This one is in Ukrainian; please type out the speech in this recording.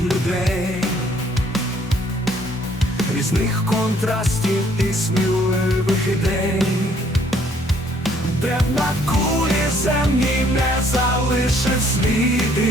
людей, різних контрастів і сміливих ідей, де на кулі землі не залишив сліди,